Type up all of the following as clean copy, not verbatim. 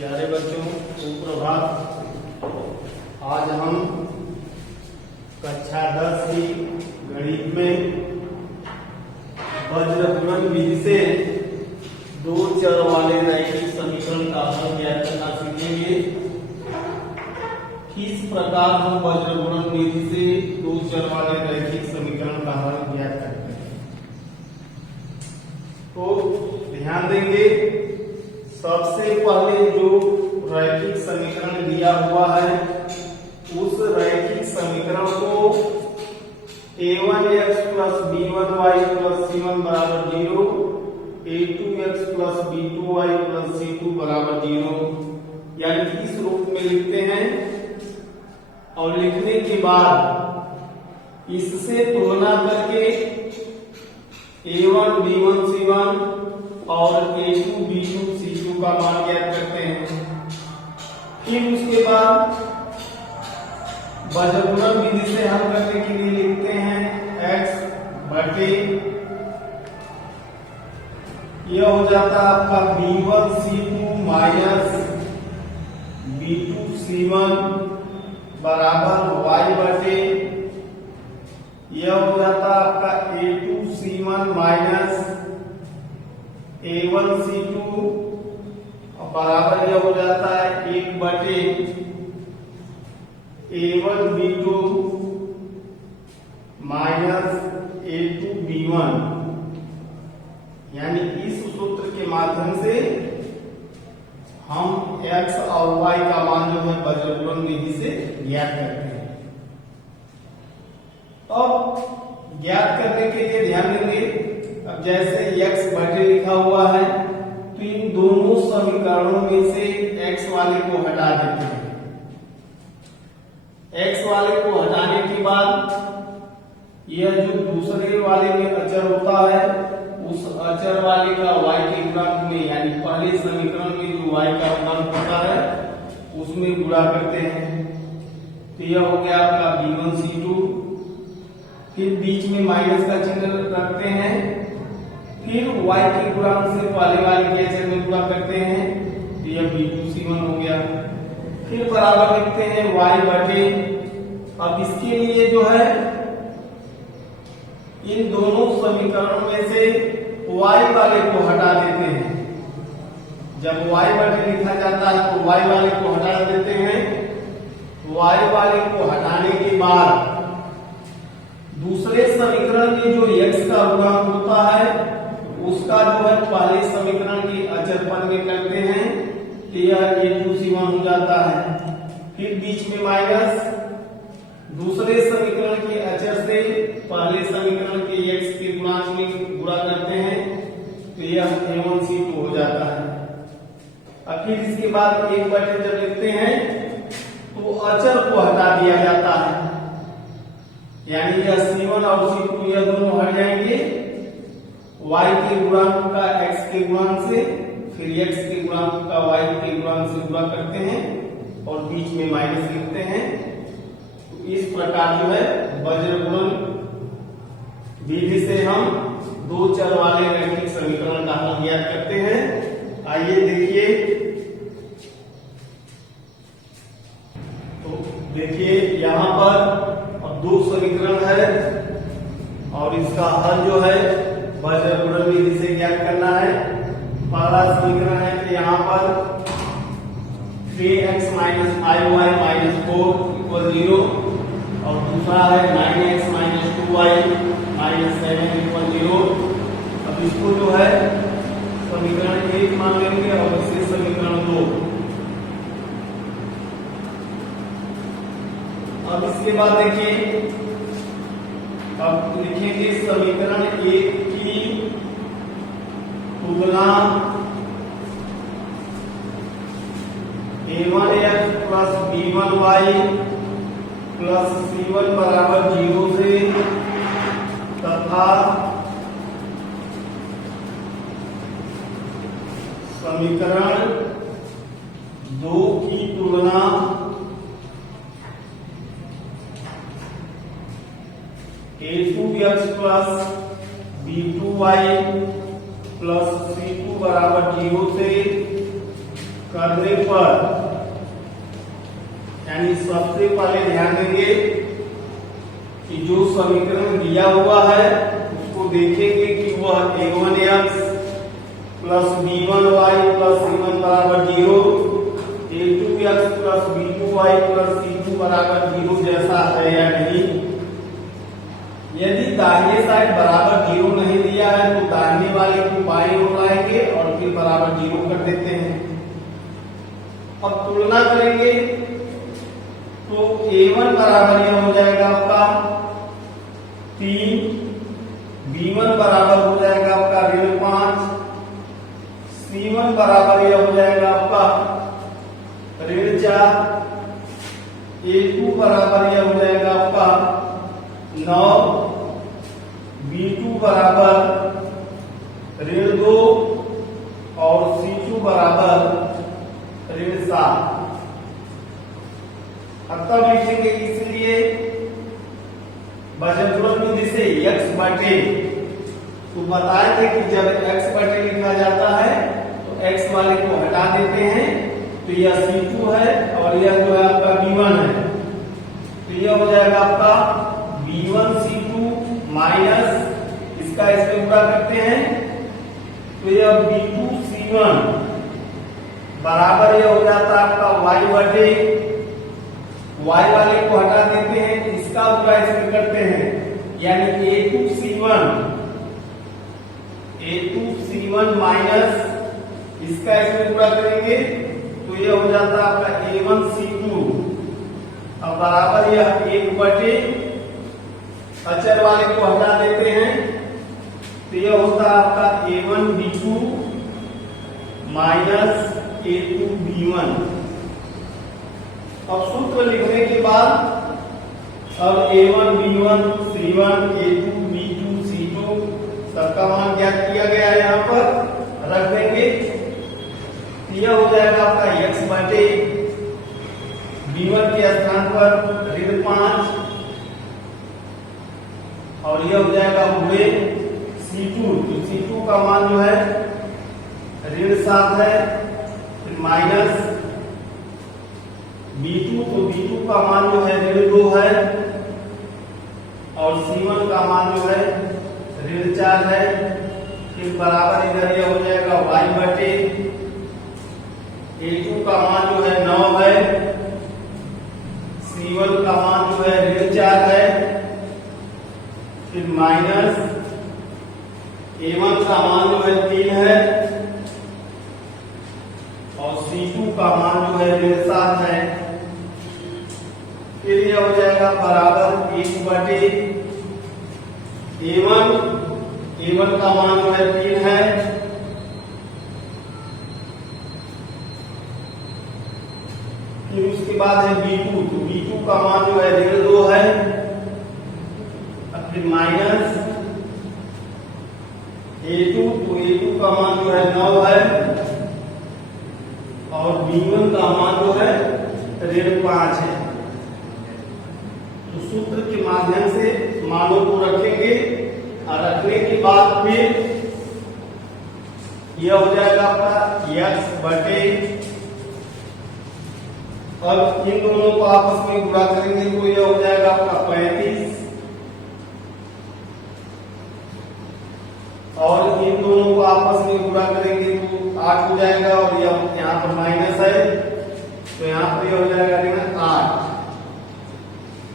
प्यारे बच्चों, सुप्रभात। आज हम कक्षा 10 की गणित में वज्र गुणन विधि से दो चर वाले रैखिक समीकरण का हल ज्ञात करना सीखेंगे। किस प्रकार हम वज्र गुणन विधि से दो चर वाले रैखिक समीकरण का हल ज्ञात करते हैं, तो ध्यान देंगे। सबसे पहले जो रैखिक समीकरण दिया हुआ है उस रैखिक समीकरण को a1x plus b1y plus c1 बराबर 0, a2x plus b2y plus c2 बराबर 0 यानी इस रूप में लिखते हैं। और लिखने के बाद इससे तुलना करके a1 b1 c1 और a2 b2 c2 का मान ज्ञात करते हैं। फिर उसके बाद वज्र गुणन विधि से हल करने के लिए लिखते हैं x बटे यह हो जाता है आपका b1 c2 minus b2 c1 बराबर y बटे यह हो जाता है आपका a2 c1 minus a1 c2 बराबर यह हो जाता है 1 बटे a1 b2 minus a2 b1। यानी इस सूत्र के माध्यम से हम x और y का मान जो है वज्र गुणन विधि से ज्ञात करते हैं। अब ज्ञात करने के लिए ध्यान देंगे, अब जैसे x बटे लिखा हुआ है तो इन दोनों समीकरणों में से x वाले को हटा देते हैं। x वाले को हटाने के बाद यह जो दूसरे वाले में अचर होता है उस अचर वाले का y के गुणांक में, यानी पहले समीकरण में जो y का गुणांक होता है उसमें गुणा करते हैं। तो यह हो गया आपका b1 c2, फिर बीच में माइनस का चिन्ह रखते हैं, फिर y के गुणांक से पहले वाले के अचर में गुणा करते हैं, तो यह b2 c1 हो गया। फिर बराबर लिखते हैं y बटे, अब इसके लिए जो है इन दोनों समीकरणों में से y वाले को हटा देते हैं। जब y बटे लिखा जाता है तो y वाले को हटा देते हैं। y वाले को हटाने के बाद दूसरे समीकरण में जो x का गुणांक होता है उसका जो है पहले समीकरण के अचर पद में करते हैं, तो यह a2 c1 हो जाता है। फिर बीच में माइनस, दूसरे समीकरण के अचर से पहले समीकरण के x के गुणांक में गुणा करते हैं, तो यह a1 c2 हो जाता है। अब फिर इसके बाद एक बटे जब लिखते हैं तो अचर को हटा दिया जाता है, यानी यह c1 और c2 यह दोनों हट जाएंगे। y के गुणांक का x के गुणांक से, फिर x के गुणांक का y के गुणांक से गुणा करते हैं और बीच में माइनस लिखते हैं। तो इस प्रकार जो है वज्र गुणन विधि से हम दो चर वाले रैखिक समीकरण का हल ज्ञात करते हैं। आइए देखिए, तो देखिए यहाँ पर अब दो समीकरण है और इसका हल जो है वज्र गुणन विधि से ज्ञात करना है। पहला समीकरण है कि यहाँ पर 3x minus 5y minus 4 equal 0 और दूसरा है 9x minus 2y minus 7 equal 0। अब इसको जो है समीकरण 1 मान लेंगे और इसे समीकरण 2। अब इसके बाद देखिए, अब लिखेंगे समीकरण 1 की तुलना a1x plus b1y plus c1 बराबर 0 से तथा समीकरण 2 की तुलना a2x plus b2y plus c2 बराबर 0 से करने पर, यानी सबसे पहले ध्यान देंगे कि जो समीकरण दिया हुआ है उसको देखेंगे कि वह a1x plus b1y plus c1 बराबर 0, a2x plus b2y plus c2 बराबर 0 जैसा है या नहीं। यदि दाहिने साइड बराबर 0 नहीं दिया है तो दाहिने वाले को बाईं ओर लाएंगे और फिर बराबर 0 कर देते हैं। अब तुलना करेंगे तो a1 बराबर यह हो जाएगा आपका 3, b1 बराबर हो जाएगा आपका ऋण 5, c1 बराबर यह हो जाएगा आपका ऋण 4, a2 बराबर यह हो जाएगा आपका 9, b2 बराबर ऋण 2 और c2 बराबर ऋण 7। अब तब लिखेंगे इसलिए बजटपूर्ण विधि से x बटे, तो बताए थे कि जब x बटे लिखा जाता है तो x वाले को हटा देते हैं, तो यह c2 है और यह जो है आपका b1 है, तो यह हो जाएगा आपका b1 c2 माइनस इसका इसमें पूरा करते हैं, तो यह b2 c1 बराबर यह हो जाता है आपका y बटे, y वाले को हटा देते हैं, इसका पूरा इसमें करते हैं, यानी a2 c1 माइनस इसका इसमें पूरा करेंगे तो यह हो जाता है आपका a1 c2, अब बराबर यह 1 बटे अचर वाले को हटा देते हैं, तो यह होता है आपका a1 b2 minus a2 b1। अब सूत्र लिखने के बाद अब a1 b1 c1 a2 b2 c2 सबका मान ज्ञात किया गया है, यहाँ पर रख देंगे। यह हो जाएगा आपका x बटे b1 के स्थान पर ऋण 5 और यह हो जाएगा पूरे c2, तो c2 का मान जो है ऋण 7 है, फिर माइनस b2, तो b2 का मान जो है ऋण 2 है और c1 का मान जो है ऋण 4 है, फिर बराबर इधर यह हो जाएगा y बटे a2 का मान जो है 9 है, c1 का मान जो है ऋण 4 है, फिर माइनस a1 का मान जो है 3 है और c2 का मान जो है ऋण 7 है, फिर यह हो जाएगा बराबर 1 बटे a1 का मान जो है 3 है, फिर उसके बाद है b2, तो b2 का मान जो है ऋण 2 है, फिर माइनस a2, तो a2 का मान जो है 9 है और b1 का मान जो है ऋण 5 है। तो सूत्र के माध्यम से मानों को रखेंगे और रखने के बाद फिर यह हो जाएगा आपका x बटे, अब इन दोनों को आपस में गुणा करेंगे तो यह हो जाएगा आपका 35 और इन दोनों को आपस में गुणा करेंगे तो 8 हो जाएगा और यह यहाँ पर माइनस है, तो यहाँ पर यह हो जाएगा ऋण 8,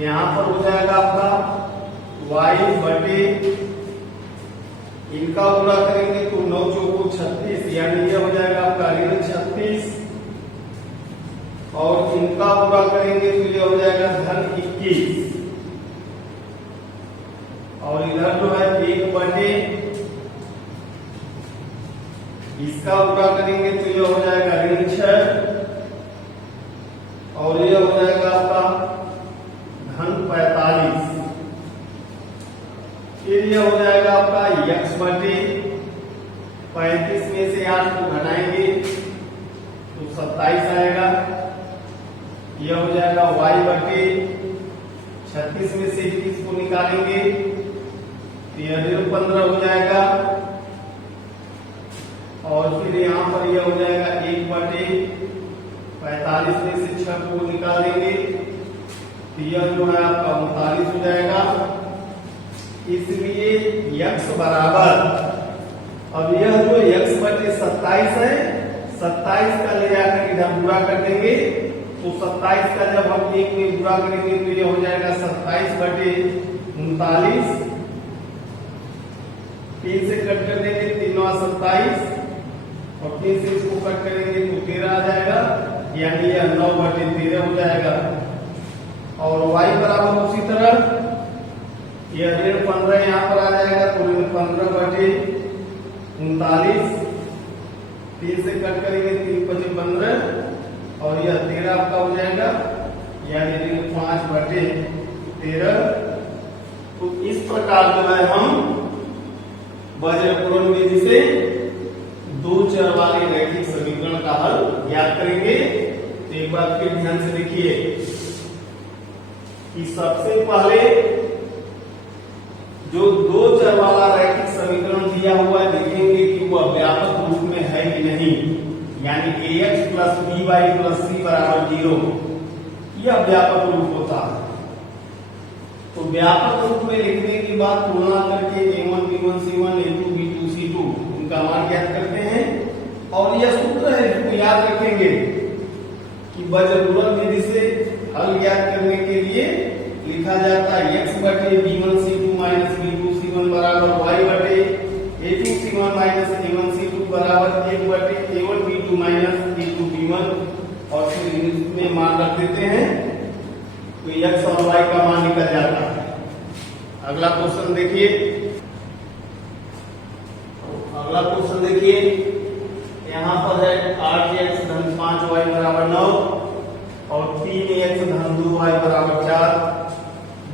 यहाँ पर हो जाएगा आपका y बटे, इनका गुणा करेंगे तो 9 चौको 36, यानी यह हो जाएगा आपका ऋण 36 और इनका पूरा करेंगे तो यह हो जाएगा धन 21 और इधर जो है 1 बटे, इसका पूरा करेंगे तो यह हो जाएगा ऋण 6 और यह हो जाएगा आपका धन 45, फिर यह हो जाएगा आपका x बटे 35 में से 8 को घटाएंगे तो 27 आएगा, यह हो जाएगा y बटे 36 में से 21 को निकालेंगे तो यह ऋण 15 हो जाएगा और फिर यहाँ पर यह हो जाएगा 1 बटे 45 में से 6 को निकाल देंगे तो यह जो है आपका 39 हो जाएगा। इसलिए x बराबर, अब यह जो x बटे 27 है, 27 का ले जाकर इधर पूरा कर देंगे तो 27 का जब हम 1 में पूरा करेंगे तो यह हो जाएगा 27 बटे 39। 3 से कट कर देंगे, 3 और 27 और 3 से इसको कट करेंगे तो 13 आ जाएगा, यानी यह 9 बटे 13 हो जाएगा। और y बराबर उसी तरह यह ऋण 15 यहाँ पर आ जाएगा तो ऋण 15 बटे 39। 3 से कट करेंगे, 3 बटे 15 और यह 13 आपका हो जाएगा, यानी ऋण 5 बटे 13। तो इस प्रकार जो है हम वज्रपूर्ण विधि से दो चर वाले रैखिक समीकरण का हल ज्ञात करेंगे। तो एक बार फिर ध्यान से देखिए कि सबसे पहले जो दो चर वाला रैखिक समीकरण दिया हुआ है देखेंगे कि वह व्यापक रूप में है कि नहीं, यानी ax plus by plus c बराबर 0, यह व्यापक रूप होता है। तो व्यापक रूप में लिखने के बाद तुलना करके a1 b1 c1 a2 b2 c2 इनका मान ज्ञात करते हैं। और यह सूत्र है जो याद रखेंगे कि वज्रपूर्ण विधि से हल ज्ञात करने के लिए लिखा जाता है x बटे b1 c2 minus b2 c1 बराबर y बटे a2 c1 minus a1 c2 बराबर 1 बटे a1 b2 minus a2 b1 और फिर इसमें मान रख देते हैं तो x और y का मान निकल जाता है। अगला क्वेश्चन देखिए, अगला क्वेश्चन देखिए, यहाँ पर है 8x धन 5y बराबर 9 और 3x धन 2y बराबर 4।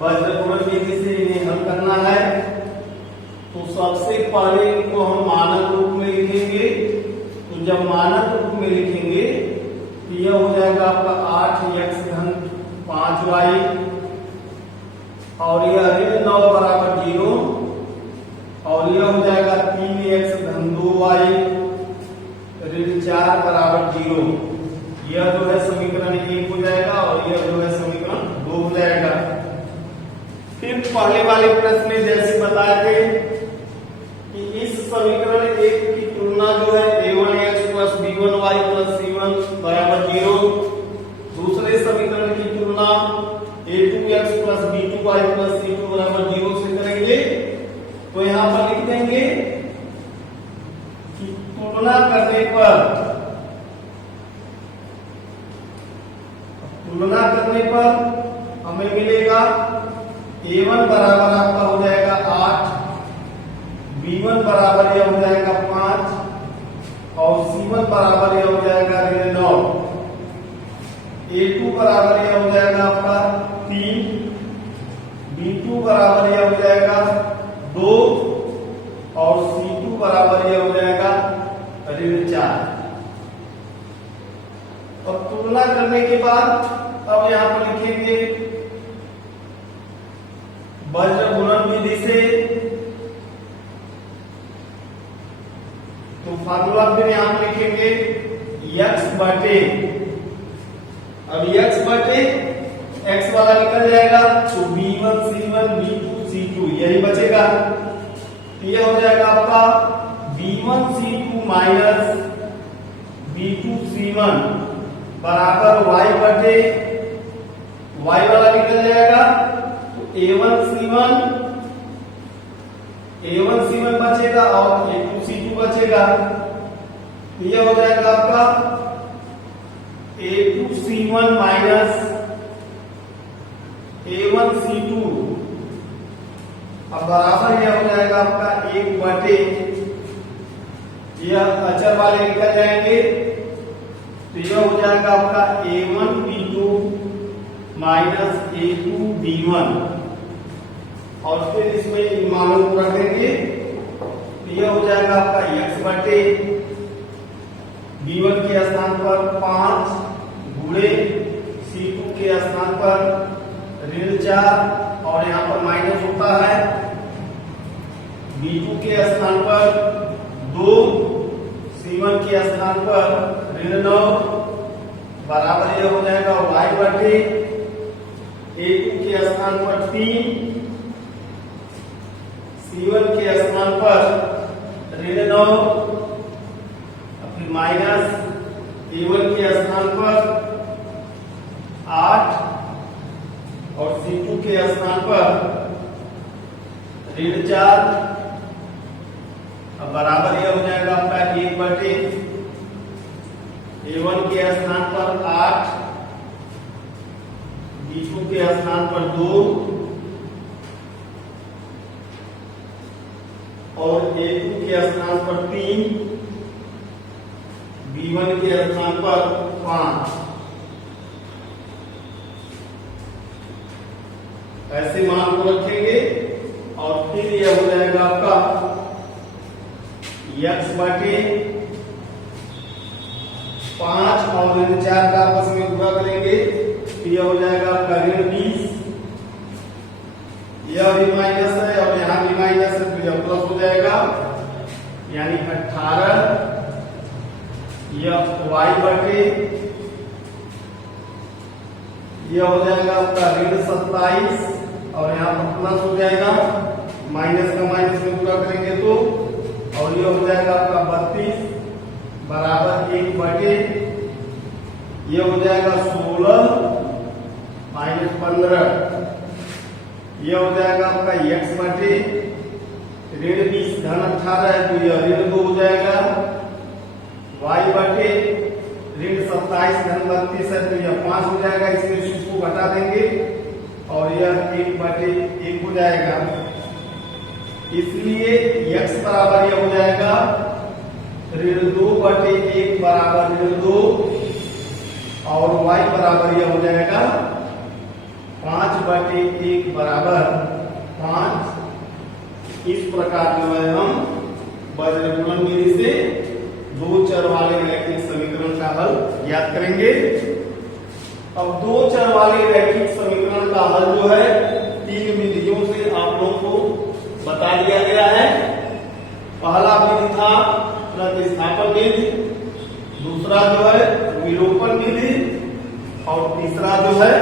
वज्रपूर्ण विधि से इन्हें हल करना है। तो सबसे पहले इनको हम मानक रूप में लिखेंगे। तो जब मानक रूप में लिखेंगे तो यह हो जाएगा आपका 8x धन 5y और यह ऋण 9 बराबर 0 और यह हो जाएगा 3x धन 2y ऋण 4 बराबर 0। यह जो है समीकरण 1 हो जाएगा और यह जो है समीकरण 2 हो जाएगा। फिर पहले वाले प्रश्न में जैसे बताए थे कि इस समीकरण 1 की तुलना जो है a1x plus b1y plus c1 बराबर 0, दूसरे समीकरण की तुलना a2x plus b2y plus c2 बराबर 0 से करेंगे। तो यहाँ पर लिख देंगे कि तुलना करने पर हमें मिलेगा a1 बराबर आपका हो जाएगा 8, b1 बराबर यह हो जाएगा 5 और c1 बराबर यह हो जाएगा ऋण 9, a2 बराबर यह हो जाएगा आपका 3, b2 बराबर यह हो जाएगा 2 और c2 बराबर यह हो जाएगा ऋण 4। और तुलना करने के बाद अब यहां पर लिखेंगे वज्रगुणन विधि से। तो फार्मूला फिर यहां पर लिखेंगे x बटे, अब x बटे x वाला निकल जाएगा तो b1 c1 b2 c2 यही बचेगा। तो यह हो जाएगा आपका b1 c2 minus b2 c1 बराबर y बटे y वाला निकल जाएगा तो a1 c1 बचेगा और a2 c2 बचेगा। तो यह हो जाएगा आपका a2 c1 minus a1 c2 अब बराबर यह हो जाएगा आपका 1 बटे, यह अचर वाले निकल जाएंगे तो यह हो जाएगा आपका a1 b2 minus a2 b1 और फिर इसमें इन मानों को रख देंगे तो यह हो जाएगा आपका x बटे b1 के स्थान पर 5 गुणे c2 के स्थान पर ऋण 4 और यहाँ पर माइनस होता है, b2 के स्थान पर 2, c1 के स्थान पर ऋण 9 बराबर यह हो जाएगा y बटे a2 के स्थान पर 3, c1 के स्थान पर -9, फिर माइनस a1 के स्थान पर 8 और c2 के स्थान पर -4। अब बराबर यह हो जाएगा आपका 1 बटे a1 के स्थान पर 8, b2 के स्थान पर 2 और a2 के स्थान पर 3, b1 के स्थान पर 5। ऐसे मान को रखेंगे और फिर यह हो जाएगा आपका x बटे 5 और 4 का आपस में गुणा करेंगे, तो यह हो जाएगा आपका -20। यह भी माइनस है और यहाँ भी माइनस है, तो यह प्लस हो जाएगा, यानी 18। यह y बटे यह हो जाएगा आपका -27 और यहाँ पर प्लस हो जाएगा, माइनस का माइनस में गुणा करेंगे तो, और यह हो जाएगा आपका 32 बराबर 1 बटे यह हो जाएगा 16 -15। यह हो जाएगा आपका x बटे -20 धन 18 है, तो यह -2 हो जाएगा, y बटे -27 धन 32 है, तो यह 5 हो जाएगा, इसमें से इसको घटा देंगे और यह 1 बटे 1 हो जाएगा। इसलिए x बराबर यह हो जाएगा -2 बटे 1 बराबर -2 और y बराबर यह हो जाएगा 5 बटे 1 बराबर 5। इस प्रकार जो है हम वज्रगुणन विधि से दो चर वाले रैखिक समीकरण का हल ज्ञात करेंगे। अब दो चर वाले रैखिक समीकरण का हल जो है 3 विधियों से आप लोगों को बता दिया गया है। पहला विधि था प्रतिस्थापन विधि, दूसरा जो है विलोपन विधि और तीसरा जो है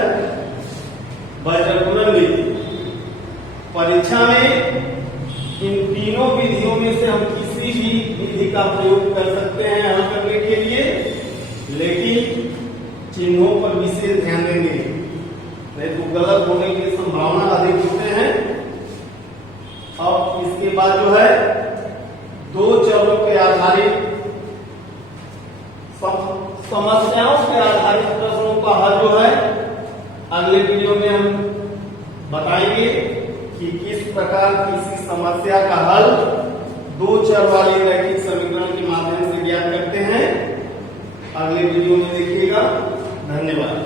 वज्रगुणन विधि। परीक्षा में इन तीनों विधियों में से हम किसी भी विधि का प्रयोग कर सकते हैं हल करने के लिए, लेकिन चिन्हों पर विशेष ध्यान देंगे, नहीं तो गलत होने की संभावना अधिक होते हैं। अब इसके बाद जो है दो चरों के आधारित समस्याओं के आधारित प्रश्नों का हल जो है अगले वीडियो में हम बताएंगे कि किस प्रकार किसी समस्या का हल दो चर वाले रैखिक समीकरण के माध्यम से ज्ञात करते हैं। अगले वीडियो में देखिएगा। धन्यवाद।